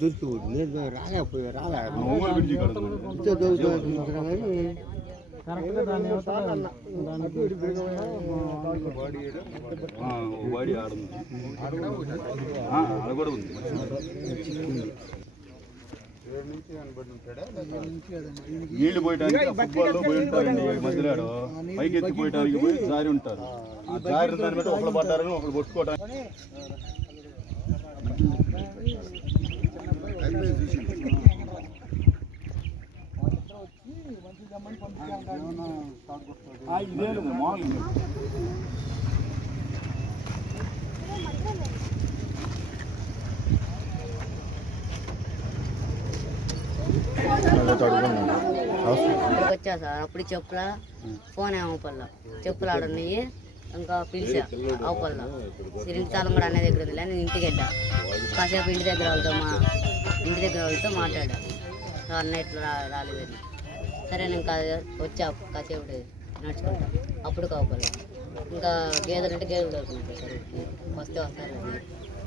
దొరికి నేను రాలేకపోయా రాలే నీళ్ళు పోయడానికి ఫుట్బాల్ పోయి ఉంటారండి ఈ మధ్యలో. పైకి ఎత్తి పోయడానికి పోయి జారి ఉంటారు ఆ జారి దాని మీద ఒకళ్ళు పడ్డారని ఒకళ్ళు కొట్టుకోవడానికి ఇదే మామూలు వచ్చా సార్ అప్పుడు చెప్పుల ఫోన్ ఏమవుపల్లా చెప్పులు ఆడున్నాయి ఇంకా పిలిచా అవుపల్లా సిరింగ్ తాళం కూడా అనేది దగ్గర ఉంది నేను ఇంటికి వెళ్ళా. కాసేపు ఇంటి దగ్గర వెళ్తామా వాళ్ళతో మాట్లాడా సార్ అన్న ఇట్లా రా రాలేదని. సరే నేను కా వచ్చా కాసేపు నడుచుకుంటా. అప్పుడు కావుపల్లా ఇంకా గేదెలు అంటే గేదెలు దొరుకుతున్నాయి సార్ వస్తే వస్తారు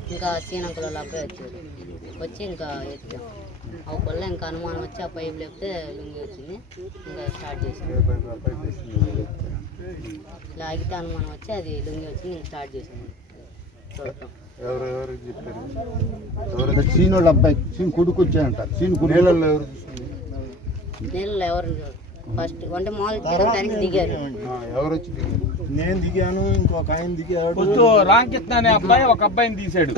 ఇంకా సీనంకుల వాళ్ళ అబ్బాయి వచ్చాడు. వచ్చి ఇంకా ఎత్తాం ఆ పొల్ల ఇంకా అనుమానం వచ్చి ఆ పైపు లేపితే లుంగి వచ్చింది. ఇంకా స్టార్ట్ చేసాం లాగితే అనుమానం వచ్చి అది లుంగి వచ్చి నేను స్టార్ట్ చేసాను చూడటం ఎవరైతే సీన్ వాళ్ళ అబ్బాయి సీన్ కొడుకు వచ్చాయంట సీన్ నీళ్ళల్లో ఎవరు? నీళ్ళు ఎవరు? ఫస్ట్ అంటే మామూలు తిరగడానికి దిగారు. ఆ, ఎవరు వచ్చి దిగారు? నేను దిగాను ఇంకొక ఆయన దిగాడు. రాంకృష్ణ అనే అబ్బాయి ఒక అబ్బాయిని తీశాడు.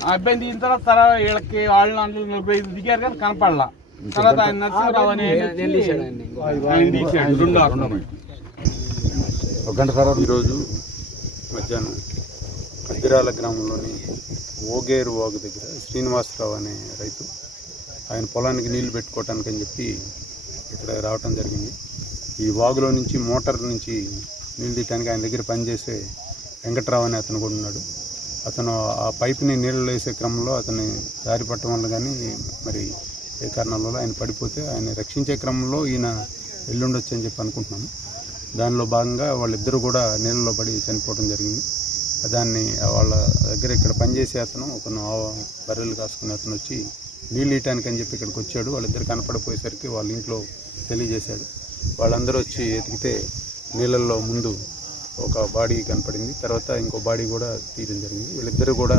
ఆ అబ్బాయిని తీసిన తర్వాత తర్వాత వీళ్ళకి వాళ్ళ దాంట్లో నలభై ఐదు దిగారు కానీ కనపడలా. తర్వాత ఆయన నరసింహరావు అనే ఆయన వచ్చి ఆయన తీశాడు. రెండు ఆకులు. ఒక గంట తర్వాత ఈరోజు మధ్యాహ్నం అద్దిరాల గ్రామంలోని ఓగేరు వాగు దగ్గర శ్రీనివాసరావు అనే రైతు ఆయన పొలానికి నీళ్ళు పెట్టుకోవటానికి అని చెప్పి ఇక్కడ రావటం జరిగింది. ఈ వాగులో నుంచి మోటార్ నుంచి నీళ్ళు తీయటానికి ఆయన దగ్గర పనిచేసే వెంకట్రావు అనే అతను కూడా ఉన్నాడు. అతను ఆ పైప్ని నీళ్ళు వేసే క్రమంలో అతని దారి పట్టడం వల్ల కానీ మరి ఏ కారణాల వల్ల ఆయన పడిపోతే ఆయన రక్షించే క్రమంలో ఈయన ఎల్లుండొచ్చు అని చెప్పి అనుకుంటున్నాము. దానిలో భాగంగా వాళ్ళిద్దరూ కూడా నీళ్ళలో పడి చనిపోవడం జరిగింది. దాన్ని వాళ్ళ దగ్గర ఇక్కడ పనిచేసే అతను ఒక బర్రెలు కాసుకునే అతను వచ్చి నీళ్ళు ఇయటానికి అని చెప్పి ఇక్కడికి వచ్చాడు. వాళ్ళిద్దరు కనపడిపోయేసరికి వాళ్ళ ఇంట్లో తెలియజేశాడు. వాళ్ళందరూ వచ్చి ఎతికితే నీళ్ళల్లో ముందు ఒక బాడీ కనపడింది. తర్వాత ఇంకో బాడీ కూడా తీయడం జరిగింది. వీళ్ళిద్దరూ కూడా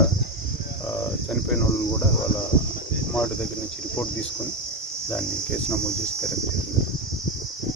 చనిపోయిన వాళ్ళు కూడా వాళ్ళ కుమారుడు దగ్గర నుంచి రిపోర్ట్ తీసుకొని దాన్ని కేసు నమోదు చేసి తెరవేయడం జరిగింది